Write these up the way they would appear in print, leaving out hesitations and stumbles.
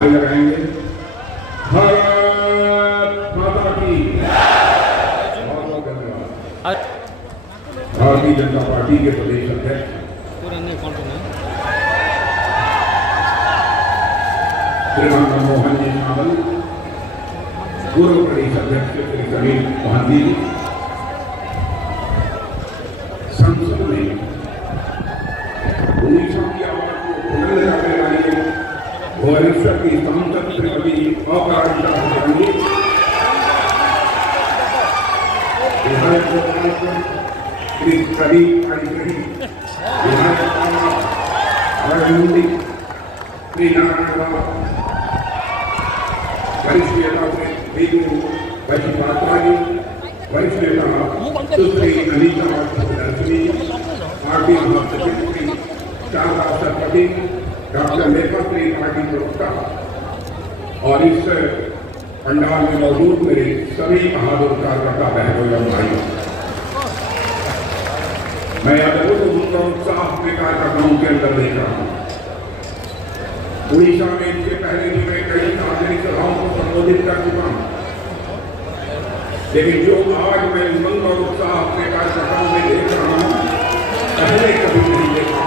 लगाएंगे। भारत माता की बहुत बहुत धन्यवाद। भारतीय जनता पार्टी के प्रदेश अध्यक्ष श्रीमान मनमोहन जी शामिल, पूर्व प्रदेश अध्यक्ष श्री समीर मोहंती जी, संसद में उड़ीसा की आवाज को बुलंद करने वाले भुवनेश्वर की सांसद श्रीमती अपराजिता करेंगे। विधायक श्री प्रदीप अधिकारी, विधायक श्री नारायण, वरिष्ठ नेता श्री बची पात्रा जी, वरिष्ठ नेता सुश्री अनीता दर्शनी, पार्टी महासचिव श्री शारदा सरपति, डॉक्टर लेखक श्री पार्टी प्रवक्ता और इस पंडाल में मौजूद मेरे सभी बहादुर कार्यकर्ता बहनों एवं भाइयों, मैं अद्भुत उत्साह अपने कार्यकर्ताओं के अंदर देख रहा हूँ। उड़ीसा में इसके पहले भी मैं कई सार्वजनिक सभाओं को संबोधित कर चुका हूँ, लेकिन जो आज मैं उमंग और उत्साह अपने कार्यकर्ताओं में देख रहा हूँ, पहले कभी नहीं देख रहा।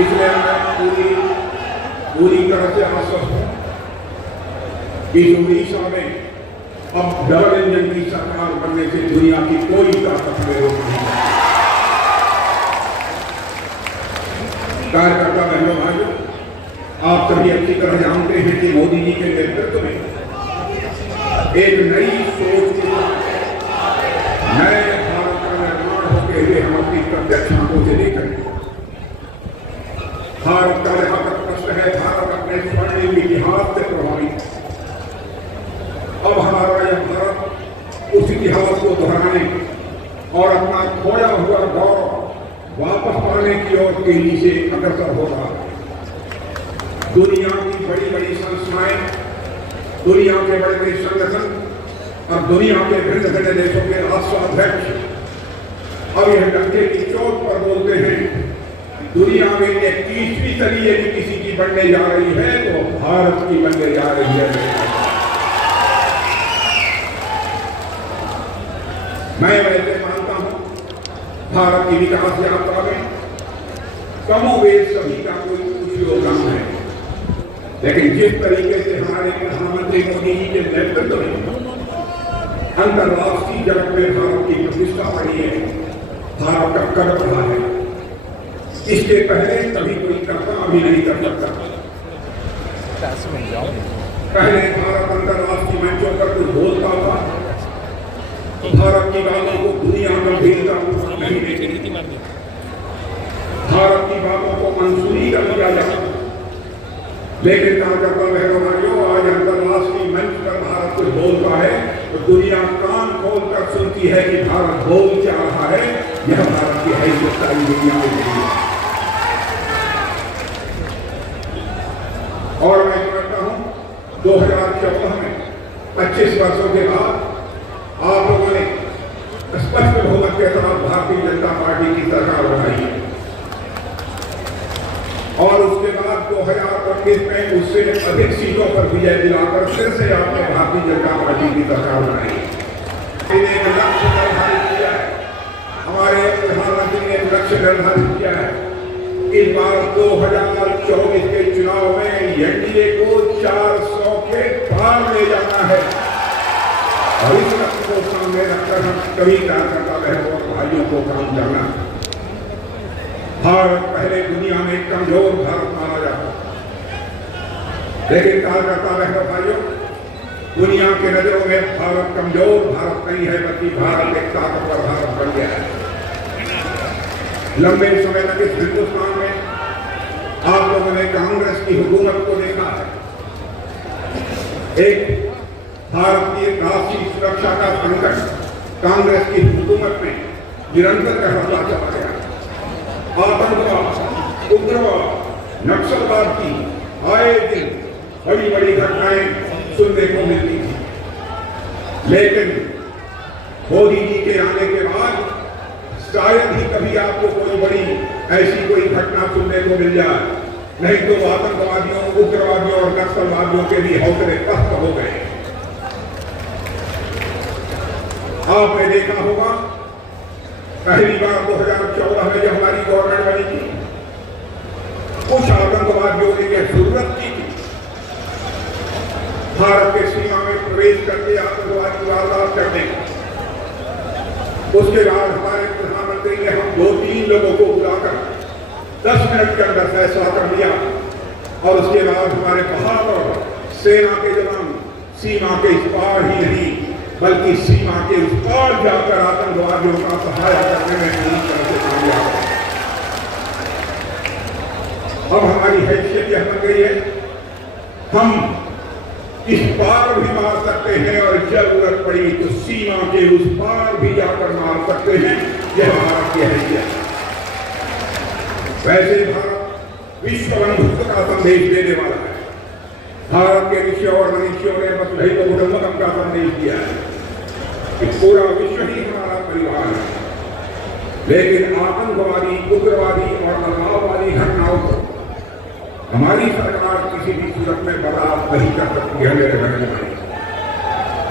इसलिए मैं पूरी तरह से आश्वस्त हूं कि उड़ीसा में अब डबल इंजन की सरकार बनने से दुनिया की कोई ताकत में रोक नहीं है। कार्यकर्ता बहनों भाइयों, आप सभी अच्छी तरह जानते हैं कि मोदी जी के नेतृत्व में एक नई सोच के साथ नए भारत का निर्माण होते हुए हम अपनी प्रत्यक्ष आंखों से देख रहे हैं। भारत का जहां तक प्रश्न है, भारत अपने स्वर्णिम इतिहास से प्रभावित। अब हमारा यह भारत उस इतिहास को दोहराने और अपना खोया हुआ गौरव वापस पाने की ओर तेजी से अग्रसर हो रहा है। दुनिया की बड़ी बड़ी संस्थाएं, दुनिया के बड़े बड़े संगठन और दुनिया के भिन्न भिन्न देशों के राष्ट्राध्यक्ष अब यह डंके की चोट पर बोलते हैं, दुनिया में 21वीं सदी यदि किसी की बनने जा रही है तो भारत की बनने जा रही है। मैं वैसे मानता हूं भारत की विकास यात्रा में कमोबेश सभी का कोई कुछ योगदान है, लेकिन जिस तरीके से हमारे प्रधानमंत्री मोदी जी के नेतृत्व में अंतर्राष्ट्रीय जगत में भारत की प्रतिष्ठा बढ़ी है, भारत का कद बढ़ा है, इसके पहले कभी कोई कल्पना भी नहीं कर सकता। पहले भारत अंतर्राष्ट्रीय मंचों पर कुछ बोलता था, भारत की बातों को दुनिया गंभीरता नहीं देती, भारत की बातों को मंसूरी कर दिया जाता। लेकिन कार्यकर्ता बहनों भाइयों, आज अंतर्राष्ट्रीय मंच पर भारत कुछ बोलता है तो दुनिया कान खोलकर सुनती है कि भारत बोल क्या रहा है। यह भारत की हैसियत सारी दुनिया में नहीं है। और मैं समझता हूं 2014 में 25 वर्षों के बाद आप लोगों ने स्पष्ट बहुमत के साथ भारतीय जनता पार्टी की सरकार बनाई है और उसके बाद 2019 में उससे अधिक सीटों पर विजय दिलाकर फिर से आपने भारतीय जनता पार्टी की सरकार बनाई। एक लक्ष्य निर्धारित किया है, हमारे प्रधानमंत्री ने एक लक्ष्य निर्धारित किया है, इस बार 2024 के चुनाव में एनडीए को 400 के पार ले जाना है और इस लक्ष्य को सामने रखकर हम सभी कार्यकर्ता बहनों और भाइयों को काम करना। भारत पहले दुनिया में कमजोर भारत माना जाता, लेकिन कार्यकर्ता बहनों भाइयों, दुनिया के नजरों में भारत कमजोर भारत नहीं है, बल्कि भारत एक ताकतवर भारत बन गया है। लंबे समय तक इस हिंदुस्तान में आप लोगों ने कांग्रेस की हुकूमत को देखा है। एक भारतीय राष्ट्रीय सुरक्षा का संकट कांग्रेस की हुकूमत में निरंतर बढ़ता चला गया। आतंकवाद, उग्रवाद, नक्सलवाद की आए दिन बड़ी बड़ी घटनाएं सुनने को मिलती थी, लेकिन मोदी जी के आने के बाद शायद ही कभी आपको कोई बड़ी ऐसी कोई घटना सुनने को मिल जाए, नहीं तो आतंकवादियों, उग्रवादियों और नक्सलवादियों के भी हौसले पस्त हो गए। आपने देखा होगा पहली बार 2014 में जब हमारी गवर्नमेंट बनी थी, कुछ आतंकवादियों ने यह जरूरत की थी भारत के सीमा में प्रवेश करके आतंकवादी वारदात करने का। उसके बाद हमारे प्रधानमंत्री ने हम 2-3 लोगों को बुलाकर 10 मिनट के अंदर फैसला कर लिया और उसके बाद हमारे बहादुर सेना के जवान सीमा के इस पार ही नहीं बल्कि सीमा के उस पार जाकर आतंकवादियों का सहायता करने में पूरी तरह से कामयाब है। अब हमारी हैसियत यह बन गई है, हम इस पार भी मार सकते हैं और जरूरत पड़ी तो सीमा के उस पार भी जाकर मार सकते हैं। यह भारत की हैसियत है। वैसे भारत विश्व बंधुत्व का संदेश देने वाला है। भारत के ऋषियों और मनुष्यों ने बस वही तो उन्मूलन का संदेश दिया है कि पूरा विश्व ही हमारा परिवार है, लेकिन आतंकवादी, उग्रवादी और अलगाववादी घटनाओं को हमारी सरकार किसी भी सूरत में बर्दाश्त नहीं कर सकती है। मेरे बहन भाई,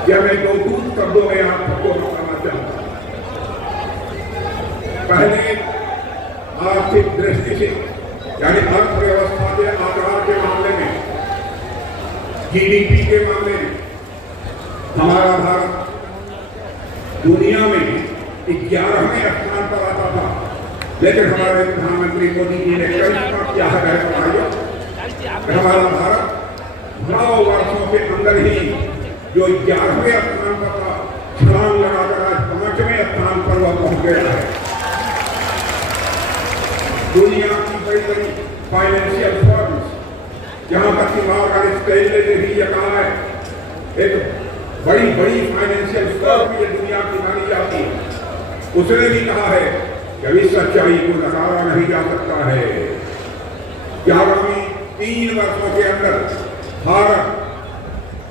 यह मैं 2 शब्दों में आप सबको बताना चाहता हूं। पहले आर्थिक दृष्टि से यानी अर्थव्यवस्था के आकार के मामले में, जीडीपी के मामले में हमारा भारत दुनिया में 11वें स्थान पर आता था, लेकिन हमारे प्रधानमंत्री मोदी जी ने कई क्या है हमारा भारत 9 वर्षों के अंदर ही जो 11वें स्थान पर था, छलांग लगाकर आज 5वें स्थान पर वह पहुंच गया है। दुनिया की बड़ी बड़ी फाइनेंशियल फर्म्स, यहाँ तक कि मार्गारेट स्टैनले ने भी यह कहा है, एक बड़ी बड़ी फाइनेंशियल फर्म ये दुनिया की मानी जाती है, उसने भी कहा है कि इस सच्चाई को नकारा नहीं जा सकता है कि आगामी 3 वर्षों के अंदर भारत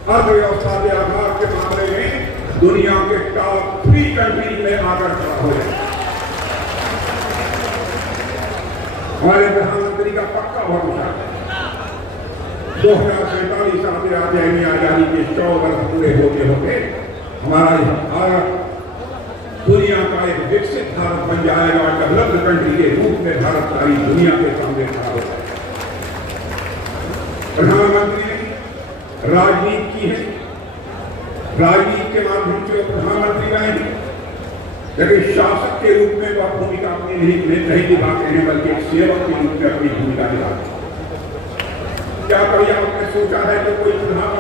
अर्थव्यवस्था के आधार के मामले में दुनिया के टॉप 3 कंट्रीज में आकर खड़ा हो जाए। हमारे प्रधानमंत्री का पक्का भरोसा है 2047 आते आते हमें आजादी के 100 वर्ष पूरे होते होते हमारा भारत दुनिया का एक विकसित भारत बन जाएगा और डेवलप्ड कंट्री के रूप में भारत सारी दुनिया के सामने खड़ा हो जाएगा। प्रधानमंत्री ने राजनीति की है, राजनीति के माध्यम से प्रधानमंत्री बने, लेकिन शासक के रूप में वह भूमिका अपनी नहीं निभाते हैं, बल्कि एक सेवक के रूप में अपनी भूमिका निभाते हैं। क्या कभी आपने सोचा है कि कोई प्रधानमंत्री